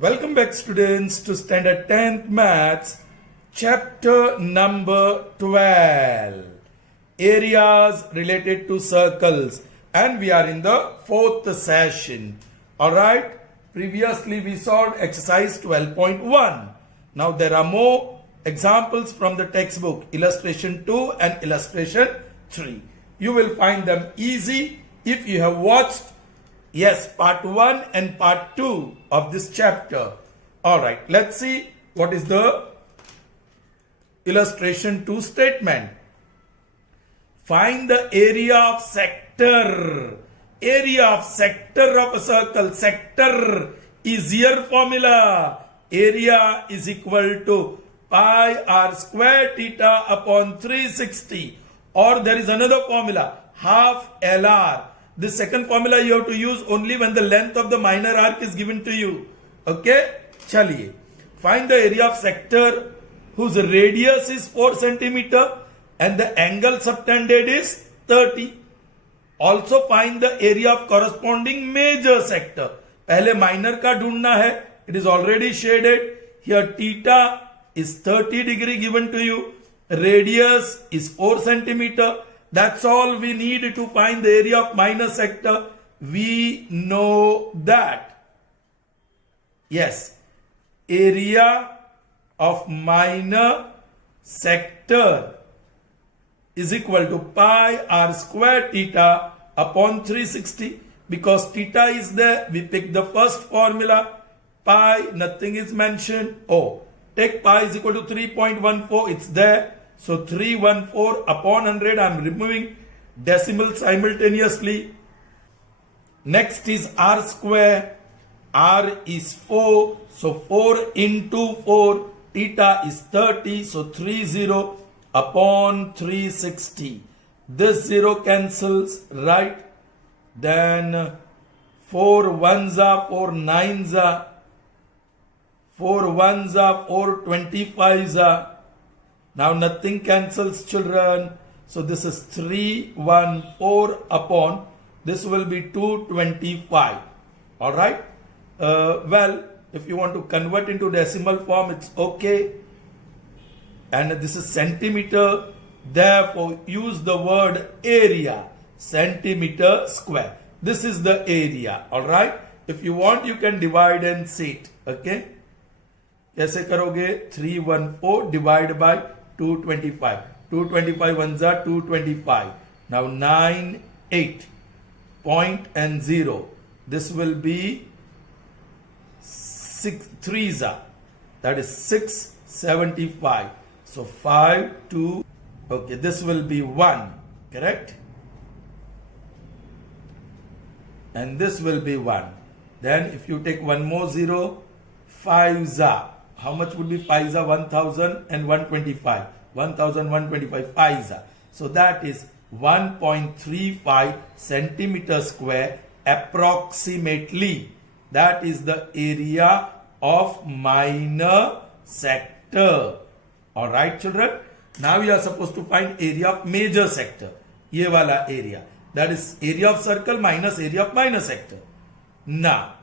Welcome back students to standard 10th maths chapter number 12 areas related to circles, and we are in the fourth session. Alright, previously we solved exercise 12.1. Now there are more examples from the textbook, illustration 2 and illustration 3. You will find them easy if you have watched part 1 and part 2 of this chapter. Alright, let's see what is the illustration 2 statement. Find the area of sector. Area of sector of a circle. Sector is your formula. Area is equal to pi r square theta upon 360. Or there is another formula, half LR. This second formula you have to use only when the length of the minor arc is given to you. Okay? Chaliye. Find the area of sector whose radius is 4 centimeter and the angle subtended is 30. Also find the area of corresponding major sector. पहले minor का ढूंढना है. It is already shaded. Here theta is 30 degree given to you. Radius is 4 centimeter. That's all we need to find the area of minor sector. We know that. Yes. Area of minor sector is equal to pi r square theta upon 360. Because theta is there, we pick the first formula. Pi, nothing is mentioned. Oh, take pi is equal to 3.14. It's there. So 314 upon 100, I am removing decimal simultaneously. Next is r square. R is 4. So 4 into 4. Theta is 30. So 30 upon 360. This 0 cancels, right? Then 4 ones are 4 nines are. 4 ones are 4 25s are. Now nothing cancels, children. So this is 314 upon, this will be 225. Alright. Well, if you want to convert into decimal form, it's okay. And this is centimeter. Therefore, use the word area. Centimeter square. This is the area. Alright. If you want, you can divide and see it. Okay. कैसे करोगे? 314 divided by 225. 225 ones are 225. Now 9, 8. Point and 0. This will be 6 threes are. That is 675. So 5, 2. Okay, this will be 1. Correct? And this will be 1. Then if you take one more 0, 5s are. How much would be 5s are? 1,125. 1,125 5s are. So that is 1.35 centimeter square approximately. That is the area of minor sector. Alright children. Now you are supposed to find area of major sector. Ye wala area. That is area of circle minus area of minor sector. Now,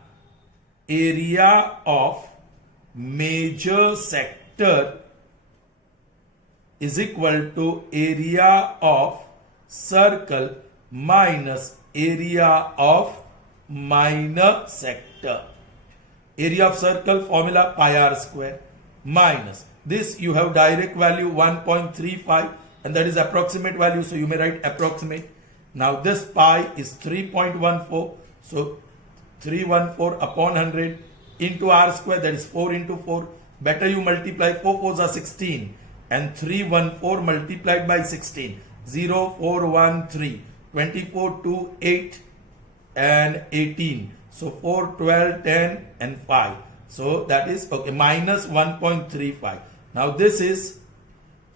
area of major sector is equal to area of circle minus area of minor sector. Area of circle formula pi r square minus this, you have direct value 1.35 and that is approximate value, so you may write approximate. Now this pi is 3.14, so 314 upon 100 into r square, that is 4 into 4. Better you multiply, 4 4s are 16 and 314 multiplied by 16, 0 4 1 3, 24 2 8 and 18. So 4 12 10 and 5. So that is okay, minus 1.35. Now this is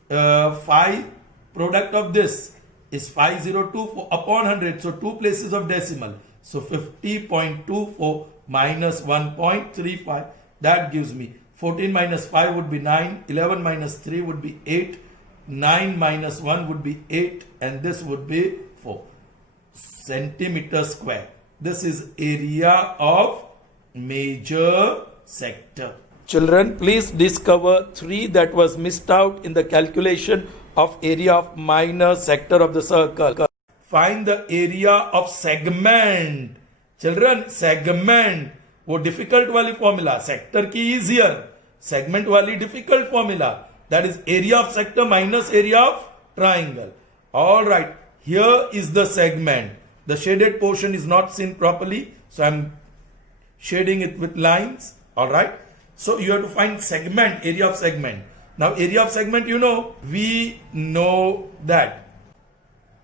5, product of this is 5024 upon 100. So 2 places of decimal. So 50.24 minus 1.35. That gives me 14 minus 5 would be 9. 11 minus 3 would be 8. 9 minus 1 would be 8. And this would be 4 centimeter square. This is area of major sector. Children, please discover 3 that was missed out in the calculation of area of minor sector of the circle. Find the area of segment. Children, segment वो difficult वाली formula, sector की easier, segment वाली difficult formula, that is area of sector minus area of triangle. All right, here is the segment. The shaded portion is not seen properly, so I'm shading it with lines. All right, so you have to find segment, area of segment. Now area of segment, you know, we know that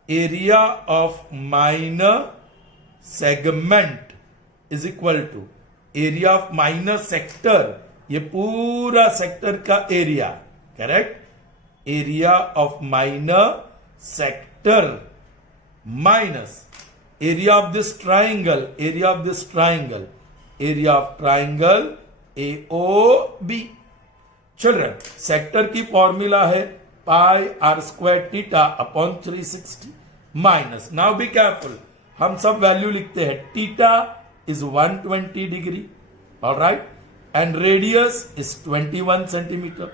area of minor segment is equal to area of minor sector, ये पूरा sector का area, correct, area of minor sector minus area of this triangle, area of this triangle, area of triangle AOB. Children, sector की formula है pi are square theta upon 360 minus, now be careful, हम सब value लिखते हैं, theta is 120 degree, alright, and radius is 21 centimetre.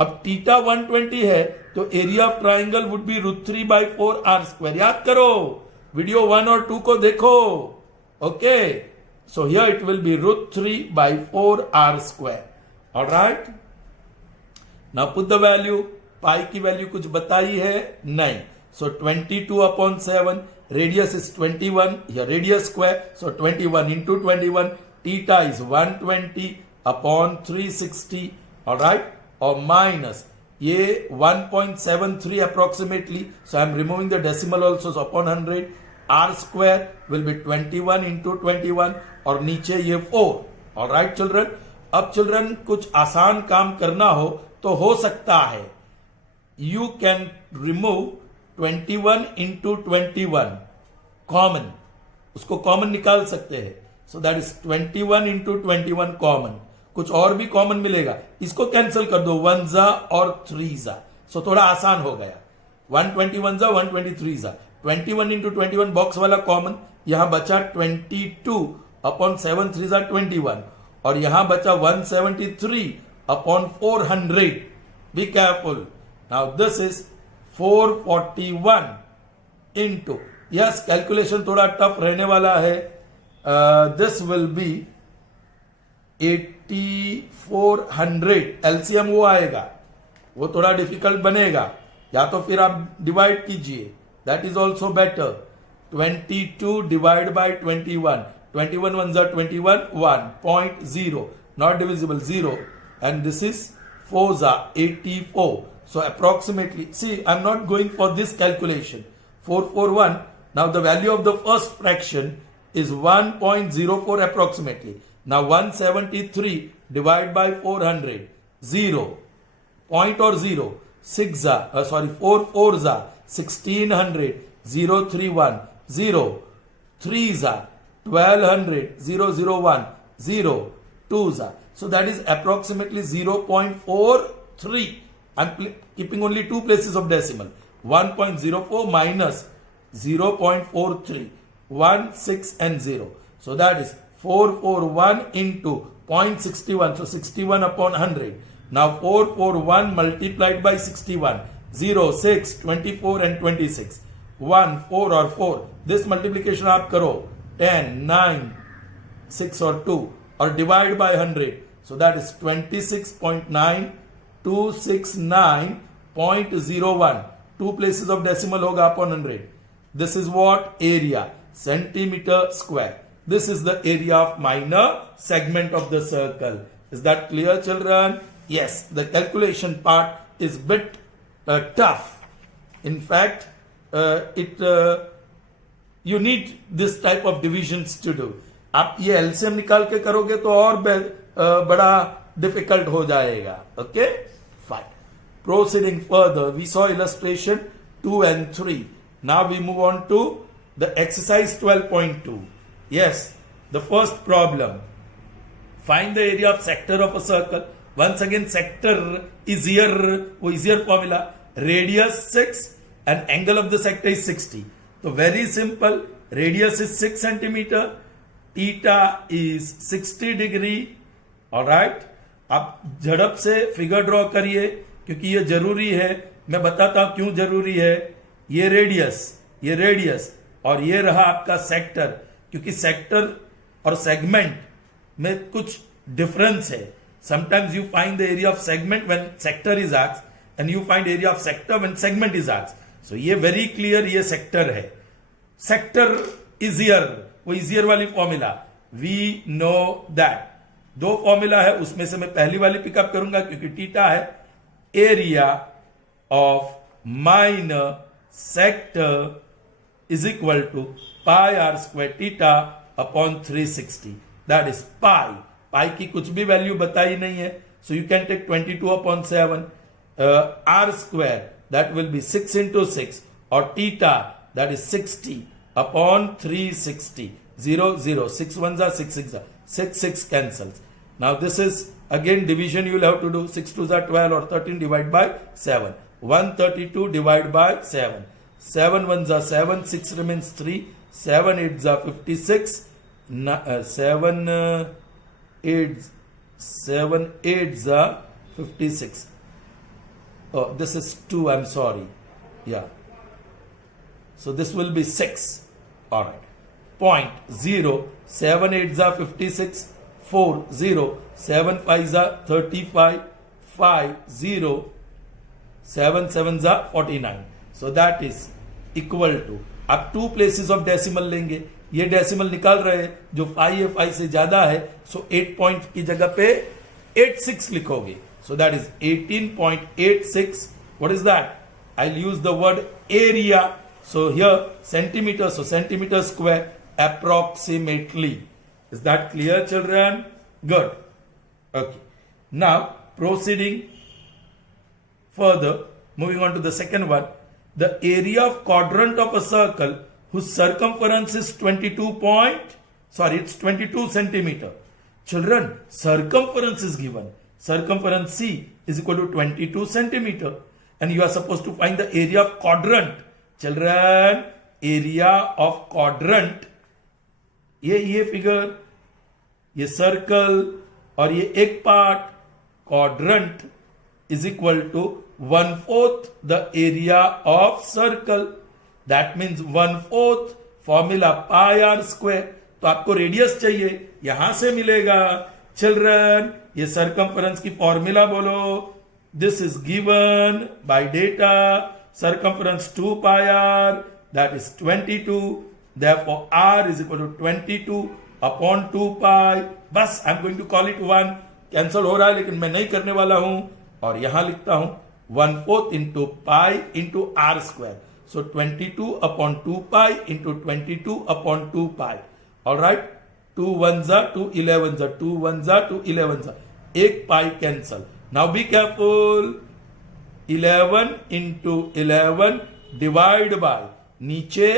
अब theta 120 है तो area of triangle would be √3/4 r square. याद करो, वीडियो 1 और 2 को देखो. Okay, so here it will be √3/4 r square. Alright, now put the value. Pi की value कुछ बताई है नहीं, सो 22/7, रेडियस इज 21, या radius square, so 21 into 21, theta is 120/360. Alright, और माइनस ये 1.73 approximately, so I am removing the decimal also, upon 100. R square will be 21 into 21, और नीचे ये 4. ऑलराइट चिल्ड्रन, अब चिल्ड्रन कुछ आसान काम करना हो हो सकता है, you can remove 21 into 21 common, उसको कॉमन निकाल सकते हैं. सो दैट इज 21 into 21 कॉमन. कुछ और भी कॉमन मिलेगा, इसको कैंसिल कर दो, 1 जा और 3 जा, सो थोड़ा आसान हो गया. 121 जा 123 जा, 21 into 21 बॉक्स वाला कॉमन, यहां बचा 22/7 3 जा 21, और यहां बचा 173/400. Be careful. Now this is 441 into, yes calculation थोड़ा टफ रहने वाला है, दिस विल बी 8400. एलसीएम वो आएगा, वो थोड़ा डिफिकल्ट बनेगा, या तो फिर आप डिवाइड कीजिए, that is also better. 22 divide by 21, 21 1 जा 21, 1.0 not divisible 0, and this is 4 जा 84. So approximately, see, I'm not going for this calculation. 441. Now the value of the first fraction is 1.04 approximately. Now 173 divided by 400. 0. Point or 0. 6 za, 4 4 za, 1600. 031. 0. 3 za, 1200. 001. 0. 2 za. So that is approximately 0.43. I'm keeping only 2 places of decimal. 1.04 minus 0.43. 1, 6 and 0. So that is 441 into 0.61. So 61/100. Now 441 multiplied by 61. 0, 6, 24 and 26. 1, 4 or 4. This multiplication आप करो. 10, 9, 6 or 2. Or divide by 100. So that is 26.9269.01. 2 places of decimal होगा upon 100. This is what? Area. Centimeter square. This is the area of minor segment of the circle. Is that clear, children? Yes, the calculation part is bit tough. In fact, you need this type of divisions to do. आप ये LCM निकाल के करोगे तो और बड़ा difficult हो जाएगा. Okay, fine. Proceeding further, we saw illustration 2 and 3. Now we move on to the exercise 12.2. Yes, the first problem. Find the area of sector of a circle. Once again, sector is here, easier formula. Radius 6 and angle of the sector is 60. So very simple. Radius is 6 centimeter. Theta is 60 degree. Alright, आप झड़प से figure draw करिए क्योंकि ये जरूरी है। मैं बताता हूं क्यों जरूरी है। ये रेडियस और ये रहा आपका सेक्टर, क्योंकि सेक्टर और सेगमेंट में कुछ डिफरेंस है। Sometimes you find the area of segment when sector is asked and you find area of sector when segment is asked. So ये वेरी क्लियर, ये सेक्टर है। सेक्टर इजियर, वो easier वाली formula, we know that. दो formula है, उसमें से मैं पहली वाली पिकअप करूंगा क्योंकि थीटा है area of minor sector is equal to pi r square theta upon 360, that is pi की कुछ भी वैल्यू बताई नहीं है, so you can take 22 upon 7, r square that will be 6 into 6 or theta that is 60 upon 360, 0 0 6 1s are 6 6 are 6 cancels. Now this is again division, you will have to do 6 2s are 12 or 13 divided by 7, 132 divided by 7, 7 1s are 7, 6 remains 3, 7 8s are 56, 7 8s are 56. Oh, this is 2, I'm sorry. Yeah. So this will be 6. Alright. Point 0, 7 8s are 56, 4 0, 7 5s are 35, 5 0, 7 7s are 49. So that is equal to, आप to places of decimal लेंगे, ये decimal निकाल रहे हैं, जो 5 है 5 से ज्यादा है, सो 8 पॉइंट की जगह पे 86 लिखोगे, सो that is 18.86. What is that? I will use the word area, so here centimetre, so centimetre square approximately. Is that clear, children? Good. Okay. Now proceeding further, moving on to the second one. The area of quadrant of a circle whose circumference is 22 centimeter. Children, circumference is given. Circumference C is equal to 22 centimeter. And you are supposed to find the area of quadrant. Children, area of quadrant. ये figure, ये circle और ये एक part, quadrant is equal to 1/4 the area of circle. That means 1/4 formula pi r square. तो आपको radius चाहिए, यहां से मिलेगा। चिल्ड्रन, ये सर्कमफरेंस की फॉर्मूला बोलो। This is given by data, circumference 2 pi r, that is 22. Therefore r is equal to 22 upon 2 pi. बस I am going to call it 1. Cancel हो रहा है लेकिन मैं नहीं करने वाला हूं, और यहां लिखता हूं 1/4 into pi into r square. So 22 upon 2 pi into 22 upon 2 pi. Alright, 2 1s are 2 11s are 2 1s are 2 11s are. एक pi cancel. Now be careful. 11 into 11 divide by, नीचे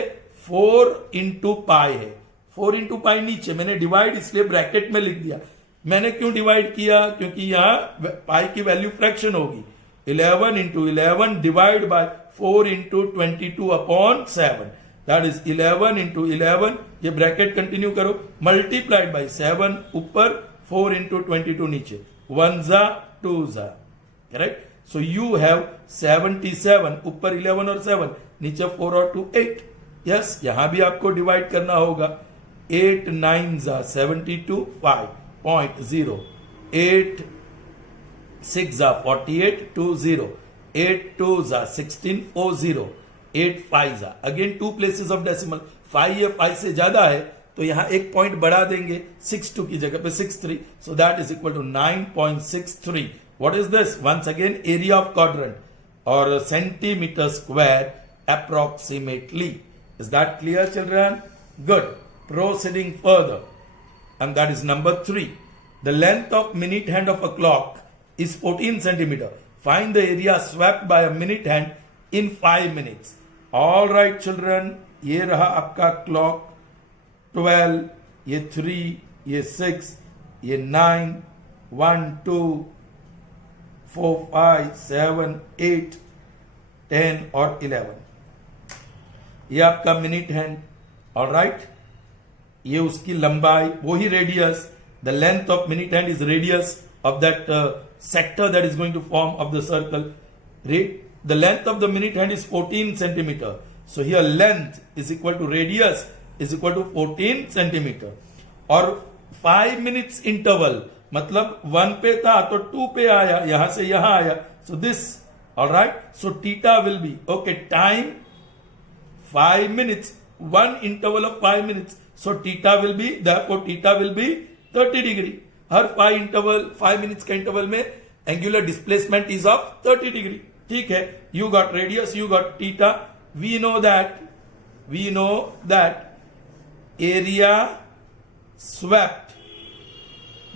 4 into pi है, 4 into pi नीचे, मैंने divide इसलिए bracket में लिख दिया। मैंने क्यों डिवाइड किया? क्योंकि यहां पाई की वैल्यू फ्रैक्शन होगी। 11 into 11 divide by 4 into 22 upon 7, that is 11 into 11, ये ब्रैकेट कंटिन्यू करो, मल्टीप्लाइड बाय 7 ऊपर, 4 into 22 नीचे, 1s are 2s are, correct. So you have 77, ऊपर 11 और 7, नीचे 4 और 2 8. यस, यहां भी आपको डिवाइड करना होगा। 8 9s are 72, 5.0, 8 6s are 48, 20, 8 2s are 16, 40, 8 5s are, again two places of decimal, 5 या 5 से ज्यादा है तो यहां एक पॉइंट बढ़ा देंगे, 62 की जगह पे 63, so that is equal to 9.63. What is this? Once again area of quadrant और centimetre square approximately. Is that clear, children? Good. Proceeding further, and that is number 3. The length of minute hand of a clock is 14 centimeter. Find the area swept by a minute hand in 5 minutes. All right, children. ये रहा आपका clock, 12, ये 3, ये 6, ये 9, 1 2 4 5 7 8 10 और 11. ये आपका minute hand, alright, ये उसकी लंबाई, वही radius, The length of minute hand is radius of that sector that is going to form of the circle. The length of the minute hand is 14 centimeter. So here length is equal to radius is equal to 14 centimeter. और 5 minutes interval मतलब 1 पे था तो 2 पे आया, यहां से यहां आया. So this, all right. So theta will be okay. Time 5 minutes, one interval of 5 minutes. So theta will be, therefore theta will be 30 degree. Her 5 minutes का interval में angular displacement is of 30 degree. ठीक है. You got radius, you got theta. We know that area swept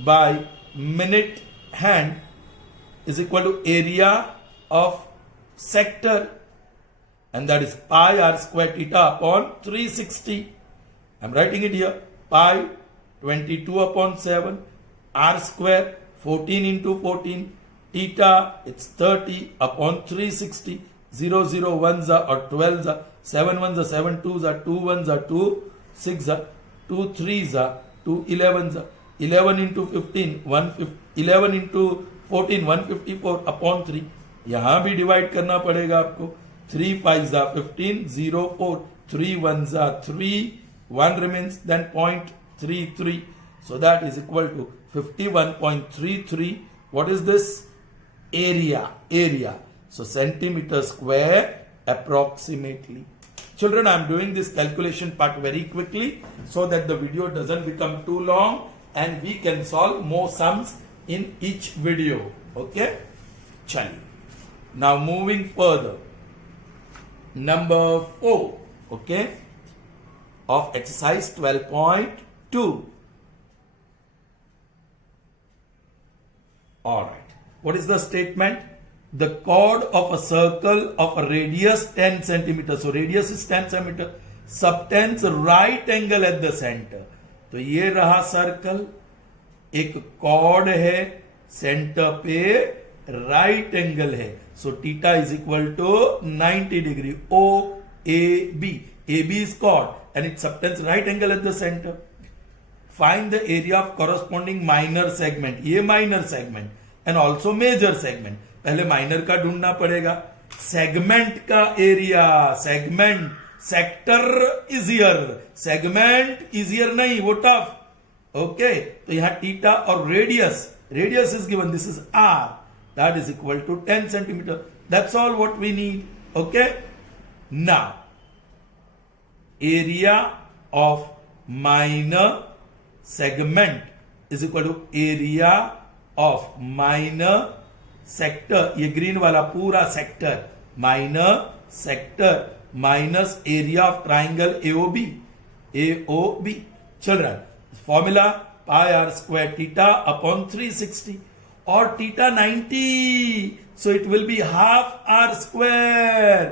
by minute hand is equal to area of sector, and that is pi r square theta upon 360. I'm writing it here. Pi 22 upon 7, r square 14 into 14, theta it's 30 upon 360. 0 0 1s are or 12s are, 7 1s are 7 2s are, 2 1s are 2 6 are, 2 3s are 2 11s are, 11 into 15 11 into 14 154 upon 3. यहां भी divide करना पड़ेगा आपको. 3 5s are 15, 0 4, 3 1s are 3, 1 remains, then 0.33. So that is equal to 51.33. What is this? Area. So centimeter square approximately. Children, I am doing this calculation part very quickly so that the video doesn't become too long and we can solve more sums in each video. Okay? Chaliye. Now moving further. Number 4. Okay? Of exercise 12.2. Alright. What is the statement? The chord of a circle of a radius 10 centimeter. So radius is 10 centimeter. Subtends right angle at the center. तो ये रहा circle, एक cord है, centre पे right angle है. So theta is equal to 90 degree. O A B. A B is chord and it subtends right angle at the center. Find the area of corresponding minor segment. ये minor segment and also major segment. पहले minor का ढूंढना पड़ेगा. Segment का area, segment, sector easier, segment easier नहीं, वो tough. Okay, तो यहां थीटा और radius is given. This is R, that is equal to 10 centimetre. That's all what we need. Okay, now area of minor segment is equal to area of minor sector. ये green वाला पूरा sector, minor sector minus area of triangle AOB. Children, formula pi are square theta upon 360 और theta 90. So it will be half r square.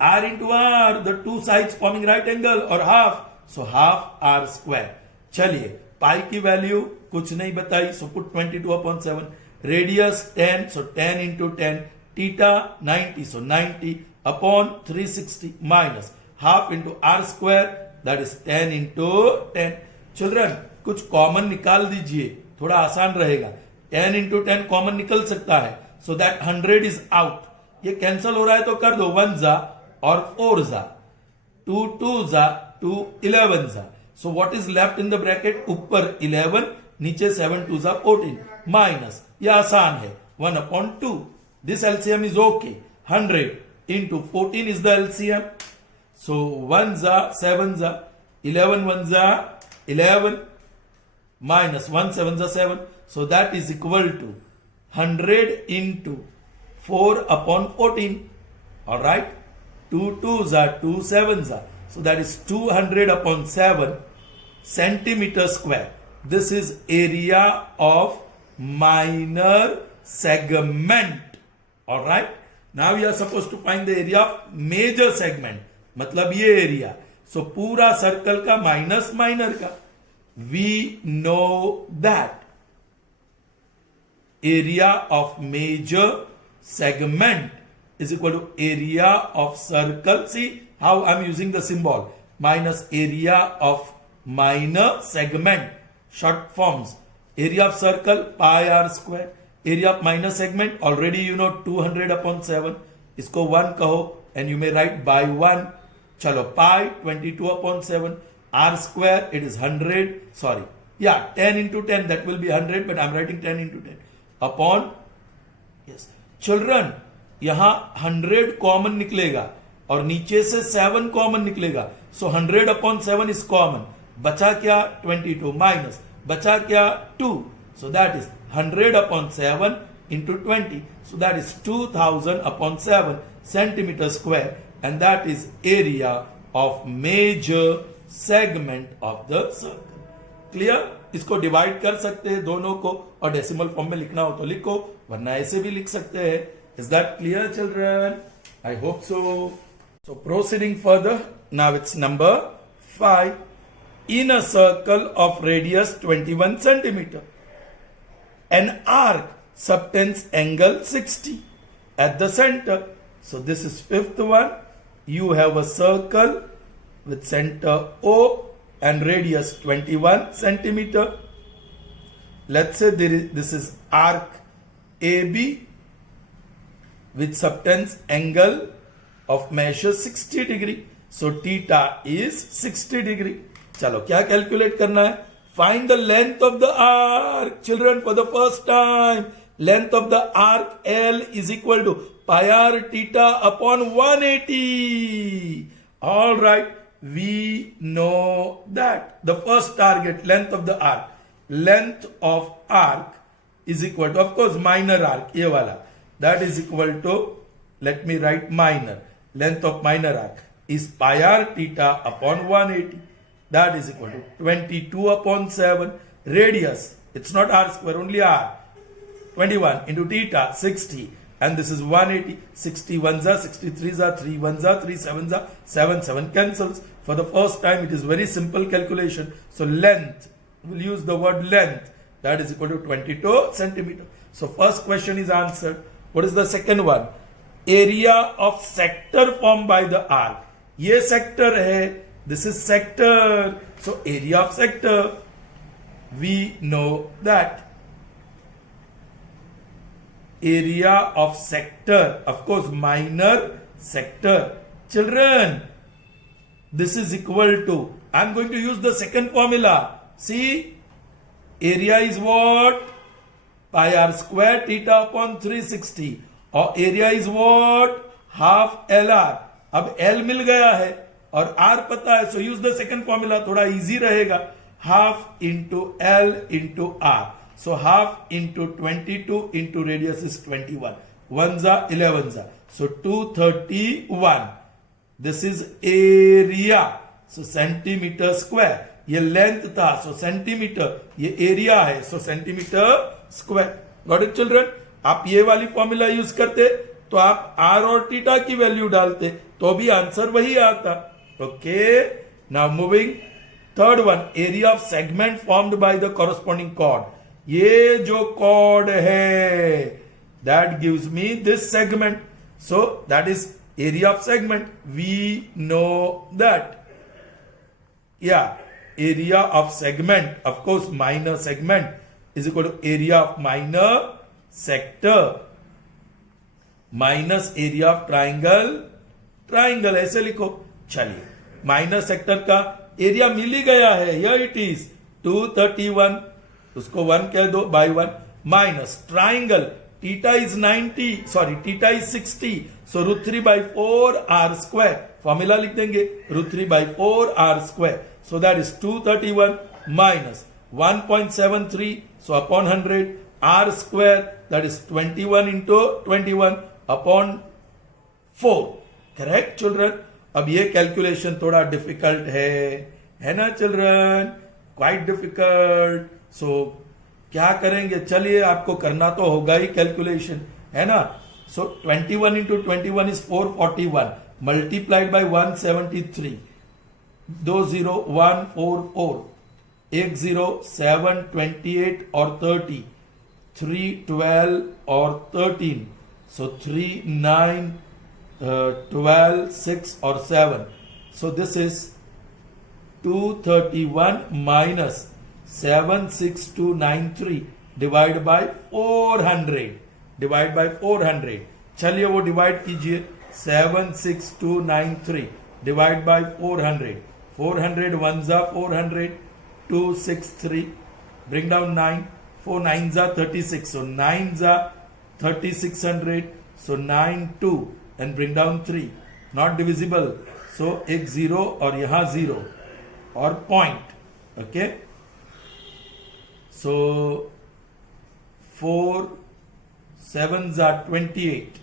R into r, the two sides forming right angle, और half, so half r square. चलिए, pi की value कुछ नहीं बताई, so put 22 upon 7. Radius 10, so 10 into 10, theta 90, so 90 upon 360 minus half into r square, that is 10 into 10. Children, कुछ common निकाल दीजिए, थोड़ा आसान रहेगा. 10 into 10 कॉमन निकल सकता है, so that 100 is out. ये कैंसल हो रहा है तो कर दो, 1 जा और 4 जा, 2 2 जा, 2 11 जा. So what is left in the bracket? ऊपर 11, नीचे 7 2 जा 14 माइनस, यह आसान है, 1 upon 2. This LCM is okay. 100 into 14 is the LCM. So 1 za 7 za, 11 1 za 11 minus 1 7 za 7. So that is equal to 100 into 4 upon 14. Alright, 2 2 za 2 7 za. So that is 200 upon 7 centimeter square. This is area of minor segment. All right, now we are supposed to find the area of major segment, मतलब ये area. सो पूरा circle का minus minor का. We know that area of major segment is equal to area of circle. See how I'm using the symbol minus area of minor segment. Short forms Area of circle pi r square. Area of minor segment already you know 200 upon 7. इसको 1 कहो and you may write by 1. चलो pi 22 upon 7. R square it is 100. Sorry. Yeah, 10 into 10 that will be 100 but I'm writing 10 into 10 upon. Yes. Children, यहां 100 common निकलेगा और नीचे से 7 common निकलेगा. So 100 upon 7 is common. बचा क्या 22 माइनस बचा क्या 2. So that is 100 upon 7 into 20. So that is 2000 upon 7 centimetre square and that is area of major segment of the circle. Clear. इसको डिवाइड कर सकते हैं दोनों को और डेसिमल फॉर्म में लिखना हो तो लिखो वरना ऐसे भी लिख सकते हैं. Is that clear children? I hope so. So proceeding further, now it's number 5. In a circle of radius 21 centimeter, an arc subtends angle 60 at the center. So this is fifth one. You have a circle with center O and radius 21 centimeter. Let's say this is arc AB which subtends angle of measure 60 degree. So theta is 60 degree. चलो क्या calculate करना है? Find the length of the arc. Children, for the first time, length of the arc L is equal to pi r theta upon 180. All right, we know that the first target length of the arc, length of arc is equal to, of course, minor arc, ये वाला, that is equal to, let me write minor. Length of minor arc is pi r theta upon 180. That is equal to 22 upon 7. Radius, it's not r square, only r. 21 into theta, 60. And this is 180. 60 ones are, 63s are, 3 ones are, 3 sevens are, 7 7 cancels. For the first time, it is very simple calculation. So length, we'll use the word length. That is equal to 22 centimeter. So first question is answered. What is the second one? Area of sector formed by the arc. ये sector है. This is sector. So area of sector. We know that area of sector, of course, minor sector. Children, this is equal to, I'm going to use the second formula. See, area is what? Pi r square theta upon 360. और area is what? Half l r. अब l मिल गया है और r पता है, so use the second formula, थोड़ा easy रहेगा. Half into l into r. So half into 22 into radius is 21. 1 जा 11 जा, so 231. This is area. So centimetre square. ये लेंथ था, सो सेंटीमीटर. ये एरिया है, so centimetre square. Got it children? आप ये वाली फॉर्मूला यूज करते तो आप आर और थीटा की वैल्यू डालते तो भी आंसर वही आता. Okay, now moving third one. Area of segment formed by the corresponding chord. ये जो कॉर्ड है that gives me this segment. So that is area of segment. We know that. या area of segment, of course minor segment is equal to area of minor sector minus area of triangle. Triangle ऐसे लिखो. चलिए, minor sector का area मिल ही गया है. Here it is 231. उसको 1 कह दो by 1 minus triangle. Theta is 90, sorry theta is 60. So √3 by 4 r square. Formula लिख देंगे √3 by 4 r square. So that is 231 minus 1.73. So upon 100 r square, that is 21 into 21 upon 4. Correct children? अब ये calculation थोड़ा difficult है ना children? Quite difficult. सो क्या करेंगे? चलिए, आपको करना तो होगा ही कैलकुलेशन, है ना? सो 21 into 21 is 441 multiplied by 173. 2 0 1 4 4 1 0 7 28 और 30. 3 12 और 13. So 3 9 12 6 और 7. So this is 231 minus 76293 divide by 400 चलिए वो डिवाइड कीजिए 76293 डिवाइड बाय 400 1 जा 400 263 bring down 9 4 9 जा 36 so 9 जा 3600 so 9 2 and bring down 3 not divisible so एक 0 और यहां 0 और पॉइंट ओके so 4 7 जा 28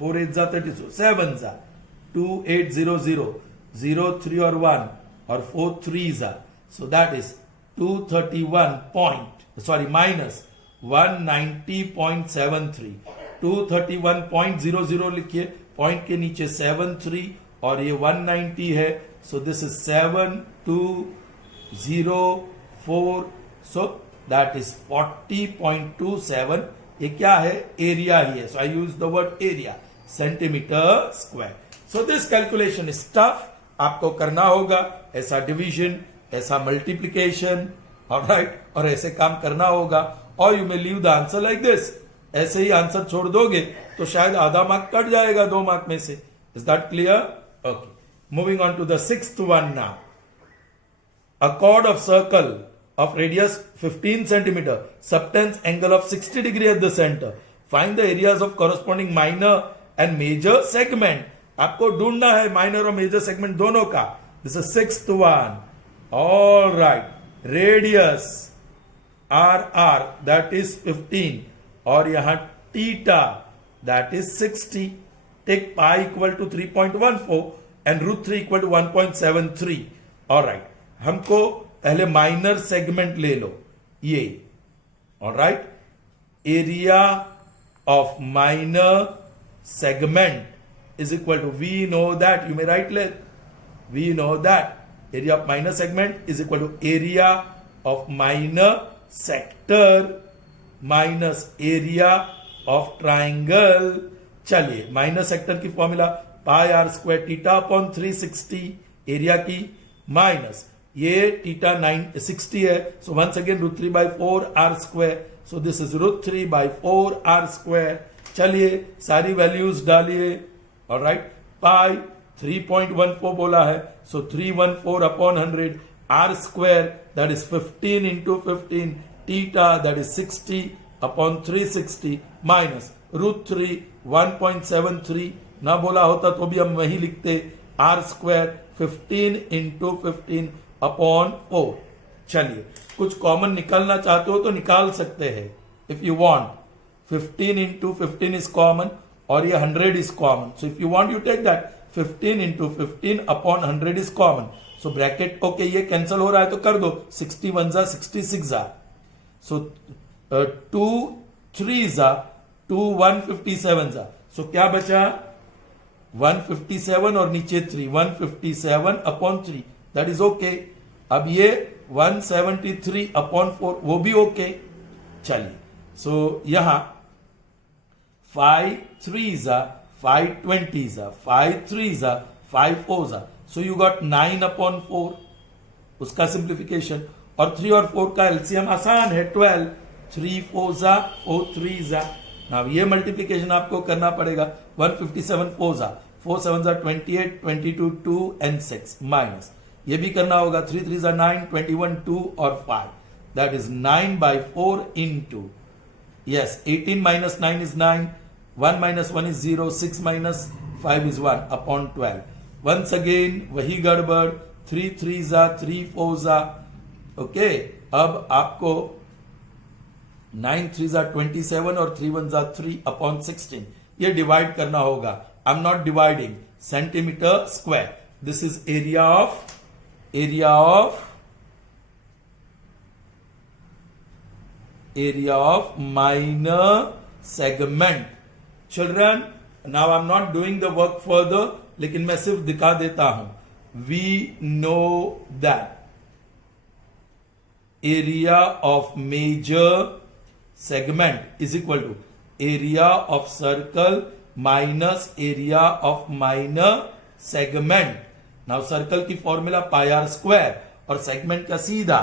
4 8 जा 32 7 जा 2 8 0 0 0 3 और 1 और 4 3 जा so that is 231 point sorry minus 190.73 231.00 लिखिए पॉइंट के नीचे 73 और ये 190 है so this is 7204 so that is 40.27 ये क्या है एरिया ही है so I use the word area centimetre square so this calculation is tough आपको करना होगा ऐसा डिवीजन ऐसा मल्टीप्लीकेशन ऑलराइट और ऐसे काम करना होगा और you may leave the answer like this ऐसे ही आंसर छोड़ दोगे तो शायद आधा मार्क कट जाएगा 2 मार्क में से is that clear okay moving on to the 6th one now a chord of circle of radius 15 centimeter subtends angle of 60 degree at the center find the areas of corresponding minor and major segment आपको ढूंढना है minor और major segment दोनों का this is 6th one all right radius R that is 15 और यहां theta that is 60 take pi equal to 3.14 and √3 equal to 1.73 alright हमको पहले माइनर सेगमेंट ले लो ये alright area of minor segment is equal to we know that you may write length we know that area of minor segment is equal to area of minor sector minus area of triangle चलिए minor sector की formula pi are square theta upon 360 area की minus ये theta 960 है so once again √3 by 4 R square so this is √3 by 4 R square चलिए सारी values डालिए alright pi 3.14 बोला है so 314 upon 100 R square that is 15 into 15 theta that is 60 upon 360 minus √3 1.73 ना बोला होता तो भी हम वही लिखते आर स्क्वायर 15 into 15 अपॉन 4 चलिए कुछ कॉमन निकालना चाहते हो तो निकाल सकते हैं if you want 15 into 15 is common और ये 100 is common. So if you want, you take that 15 into 15 upon 100 is common. So bracket okay ये cancel हो रहा है तो कर दो 61 जा 66 जा. So 2 3 जा 2 157 जा. So क्या बचा 157 और नीचे 3 157 upon 3 that is okay. अब ये 173 upon 4 वो भी okay. चलिए so यहां 5 3s are 5 20s are 5 3s are 5 4s are so you got 9 upon 4 उसका सिंप्लीफिकेशन और 3 और 4 का एलसीएम आसान है 12 3 4s are 4 3s are now ये मल्टीप्लिकेशन आपको करना पड़ेगा 157 4s are 4 7s are 28 22 2 and 6 minus ये भी करना होगा 3 3s are 9 21 2 और 5 that is 9 by 4 into yes 18 minus 9 is 9 1 minus 1 is 0 6 minus 5 is 1 upon 12 once again वही गड़बड़ 3 3s are 3 4s are okay अब आपको 9 3s are 27 और 3 1s are 3 upon 16 ये डिवाइड करना होगा I am not dividing centimetre square this is area of minor segment children now I'm not doing the work further लेकिन मैं सिर्फ दिखा देता हूं we know that area of major segment is equal to area of circle minus area of minor segment now circle की formula pi are square और segment का सीधा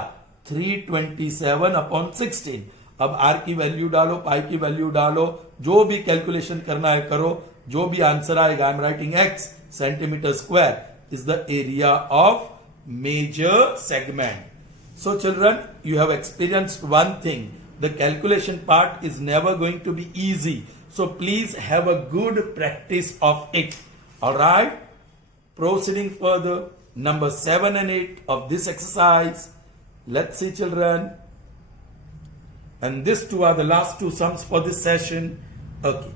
327/16। अब आर की वैल्यू डालो, पाई की वैल्यू डालो, जो भी कैलकुलेशन करना है करो, जो भी आंसर आएगा, I am writing x centimetre square is the area of major segment. So children, you have experienced one thing. The calculation part is never going to be easy. So please have a good practice of it. Alright? Proceeding further, number 7 and 8 of this exercise. Let's see children. And these two are the last two sums for this session. Okay.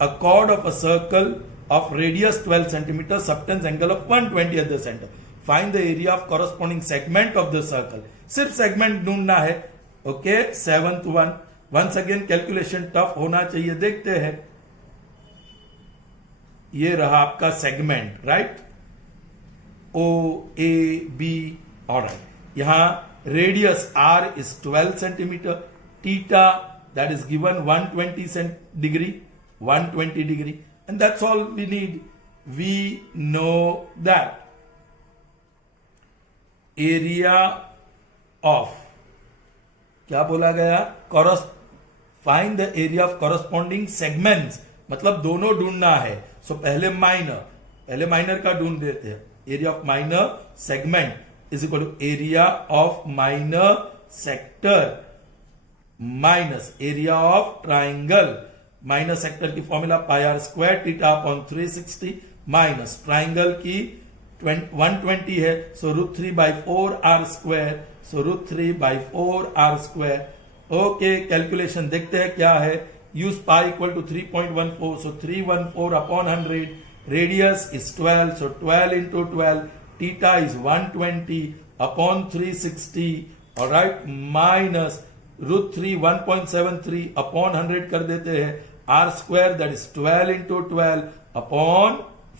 A chord of a circle of radius 12 centimeters, subtends angle of 120 at the center. Find the area of corresponding segment of the circle. सिर्फ segment ढूंढना है. Okay, 7th one. Once again calculation tough होना चाहिए. देखते हैं. ये रहा आपका segment, right? O A B. Alright, यहां radius r is 12 centimetre. Theta that is given 120 degree, 120 degree, and that's all we need. We know that area of, क्या बोला गया? Find the area of corresponding segments, मतलब दोनों ढूंढना है. सो पहले minor का ढूंढ देते हैं. Area of minor segment is equal to area of minor sector minus area of triangle. Minor sector की formula pi are square theta upon 360 minus triangle की 120 है. So √3/4 r square. So √3/4 r square. Okay, calculation देखते हैं क्या है. Use pi equal to 3.14. So 314 upon 100. Radius is 12. So 12 into 12. Theta is 120 upon 360. Alright, minus √3 1.73 upon 100 कर देते हैं. R square that is 12 into 12 upon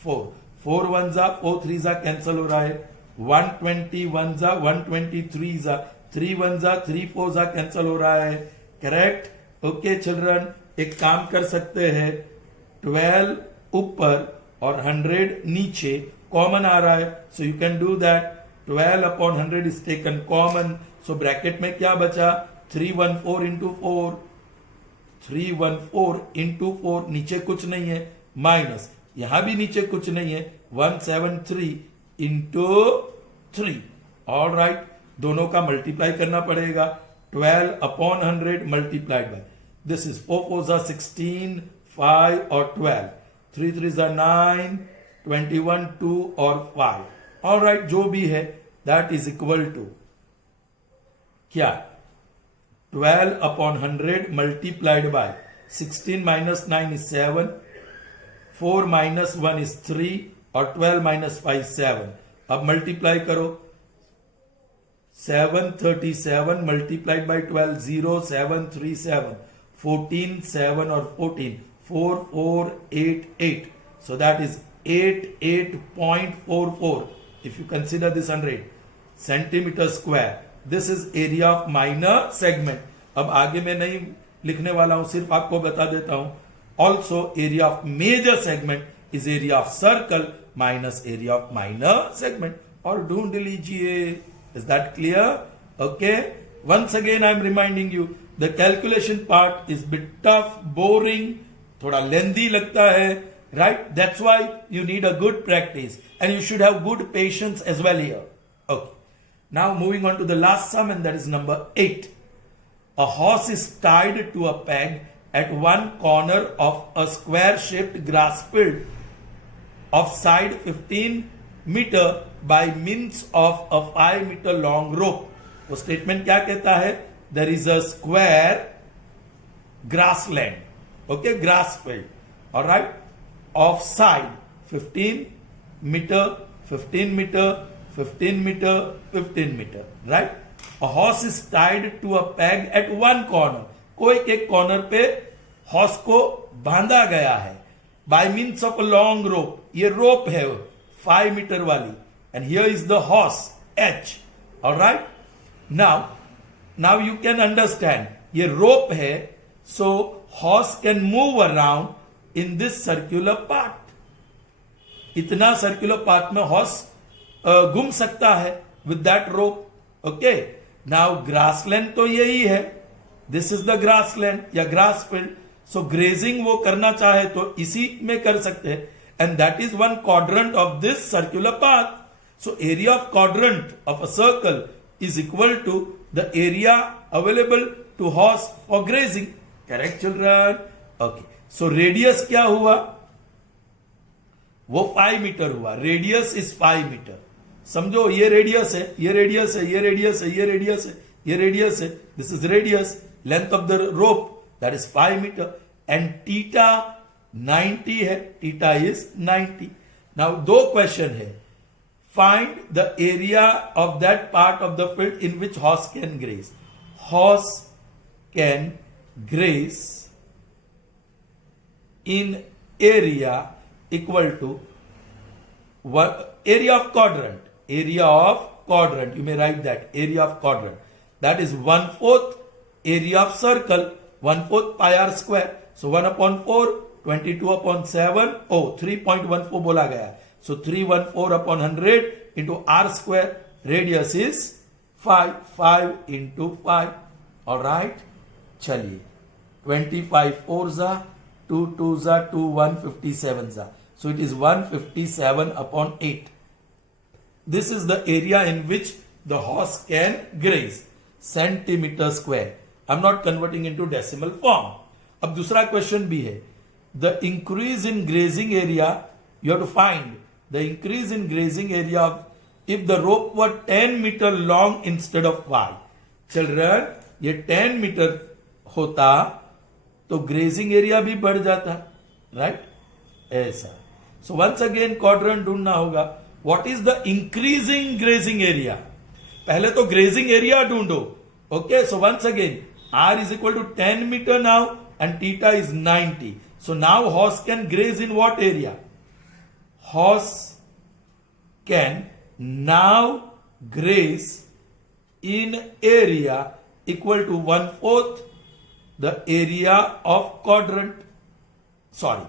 4. 4 1 जा 4 3 जा कैंसल हो रहा है. 120 1 जा 120 3 जा 3 1 जा 3 4 जा कैंसल हो रहा है. करेक्ट? ओके चिल्ड्रन, एक काम कर सकते हैं. 12 ऊपर और 100 नीचे कॉमन आ रहा है. So you can do that. 12 upon 100 is taken common. So bracket में क्या बचा? 314 इंटू 4. 314 इंटू 4. नीचे कुछ नहीं है. माइनस यहां भी नीचे कुछ नहीं है. 173 इंटू 3. ऑल राइट, दोनों का मल्टीप्लाई करना पड़ेगा. 12 upon 100 multiplied by this is 4 4 जा 16 5 और 12. 3 3 जा 9 21 2 और 5. ऑल राइट, जो भी है दैट इज इक्वल टू क्या? 12 upon 100 multiplied by 16 minus 9 is 7. 4 minus 1 is 3 और 12 माइनस 5 7. अब मल्टीप्लाई करो. 737 मल्टीप्लाइड बाय 12 0 7 3 7. 14 7 और 14 4 4 8 8. So that is 88.44 if you consider this 100 centimeter square. This is area of minor segment. अब आगे मैं नहीं लिखने वाला हूं, सिर्फ आपको बता देता हूं. Also, area of major segment is area of circle minus area of minor segment. और ढूंढ लीजिए. Is that clear? Okay. Once again, I am reminding you, the calculation part is bit tough, boring, थोड़ा lengthy लगता है, right? That's why you need a good practice and you should have good patience as well here. Okay. Now moving on to the last sum, and that is number 8. A horse is tied to a peg at one corner of a square-shaped grass field of side 15 meter by means of a 5 meter long rope. वो statement क्या कहता है? There is a square grassland, okay, grass field, all right, of side 15 meter, 15 meter, 15 meter, 15 meter, right? A horse is tied to a peg at one corner. कोई एक corner पे horse को बांधा गया है by means of a long rope. ये rope है 5 metre वाली, and here is the horse H. Alright, now you can understand. ये रोप है, so horse can move around in this circular part. इतना सर्कुलर पार्ट में horse घूम सकता है with that rope. Okay, now grassland तो यही है, दिस इज द ग्रासलैंड या ग्रास फील्ड, सो ग्रेजिंग वो करना चाहे तो इसी में कर सकते हैं, and that is one quadrant of this circular path. So area of quadrant of a circle is equal to the area available to horse for grazing. Correct children? Okay, so radius क्या हुआ? वो 5 metre हुआ. Radius is 5 metre. समझो ये radius है, ये radius है, ये रेडियस है, ये रेडियस है, ये रेडियस है. This is radius. Length of the rope that is 5 metre and theta 90 है. Theta is 90. नाउ दो क्वेश्चन है. Find the area of that part of the field in which horse can graze. Horse can graze in area equal to area of quadrant. Area of quadrant, you may write that area of quadrant, that is 1/4 area of circle, 1/4 pi r square. So 1 upon 4, 22 upon 7, 3.14 बोला गया. So 314 upon 100 into r square. Radius is 5 into 5. All right, चलिए 25 4 जा 2 2 जा 2 157 जा. So it is 157 upon 8. This is the area in which the horse can graze. Centimeter square. I'm not converting into decimal form. अब दूसरा question भी है. The increase in grazing area, you have to find the increase in grazing area if the rope were 10 meter long instead of 5. Children, ये 10 metre होता तो grazing area भी बढ़ जाता. राइट, ऐसा. सो वंस अगेन क्वाड्रेंट ढूंढना होगा. What is the increasing grazing area? पहले तो ग्रेजिंग एरिया ढूंढो. Okay, so once again R is equal to 10 metre now and theta is 90. So now horse can graze in what area? Horse can now graze in area equal to 1/4 the area of quadrant. Sorry,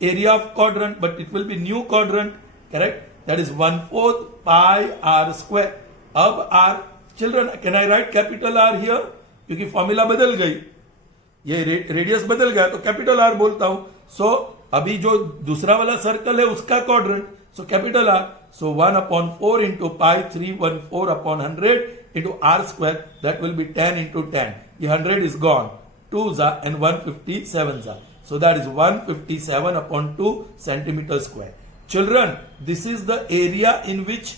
area of quadrant, but it will be new quadrant, correct? That is 1/4 pi r square. अब r, children, can I write capital R here? क्योंकि formula बदल गई, ये radius बदल गया तो capital R बोलता हूं. सो अभी जो दूसरा वाला सर्कल है उसका quadrant, so capital R. So 1 upon 4 into pi 314 upon 100 into r square, that will be 10 into 10. The 100 is gone. 2s are and 157s are. So that is 157 upon 2 centimeter square. Children, this is the area in which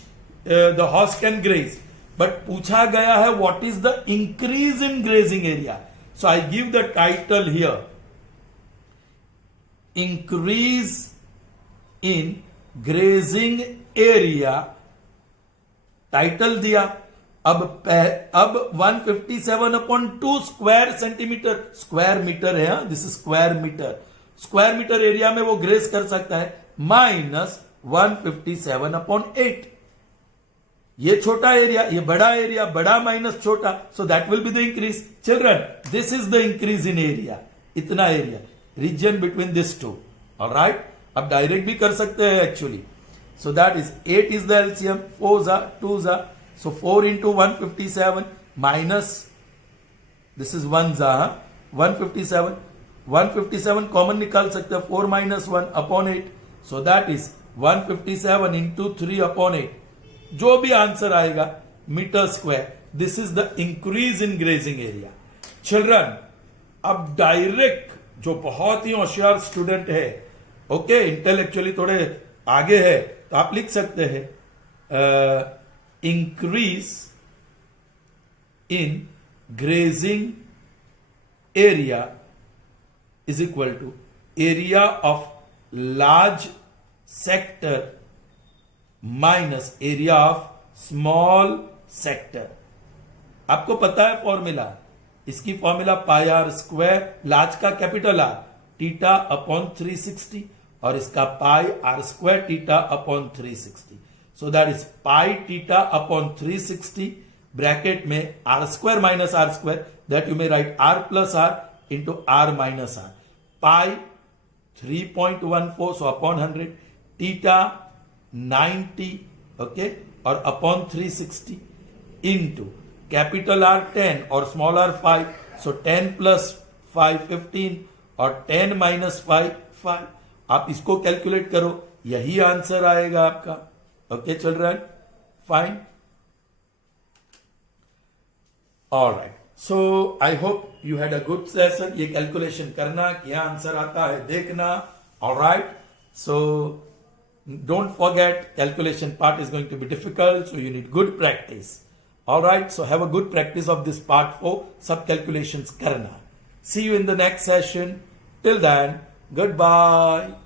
the horse can graze. But पूछा गया है what is the increase in grazing area. So I give the title here. Increase in grazing area. Title दिया. अब 157 upon 2 square centimetre, square metre है, this is square metre. Square metre area में वो grace कर सकता है, minus 157 upon 8. ये छोटा एरिया, ये बड़ा एरिया, बड़ा माइनस छोटा, so that will be the increase. Children, this is the increase in area. इतना area, region between this two. Alright, अब डायरेक्ट भी कर सकते हैं actually. So that is 8 is the LCM, 4s are, 2s are. So 4 into 157 minus, this is 1s are, 157. 157 common निकाल सकते हैं, 4 minus 1 upon 8. So that is 157 into 3 upon 8. जो भी आंसर आएगा metre square. This is the increase in grazing area. Children, अब direct जो बहुत ही होशियार स्टूडेंट है, ओके, इंटेलेक्चुअली थोड़े आगे है, तो आप लिख सकते हैं increase in grazing area is equal to area of large sector minus area of small sector. आपको पता है फॉर्मूला, इसकी formula pi are square, large का कैपिटल आर, टीटा अपॉन 360, और इसका pi are square theta upon 360. So that is pi theta upon 360 bracket में r square minus r square, that you may write r plus r into r minus r. Pi 3.14, so upon 100, theta 90, okay, और upon 360 into capital R 10 or small r 5. So 10 plus 5 15 और 10 minus 5 5. आप इसको calculate करो, यही answer आएगा आपका. Okay children, fine. Alright, so I hope you had a good session. ये calculation करना, क्या आंसर आता है देखना. Alright, so don't forget, calculation part is going to be difficult, so you need good practice. Alright, so have a good practice of this part 4, sub calculations karna. See you in the next session. Till then, goodbye.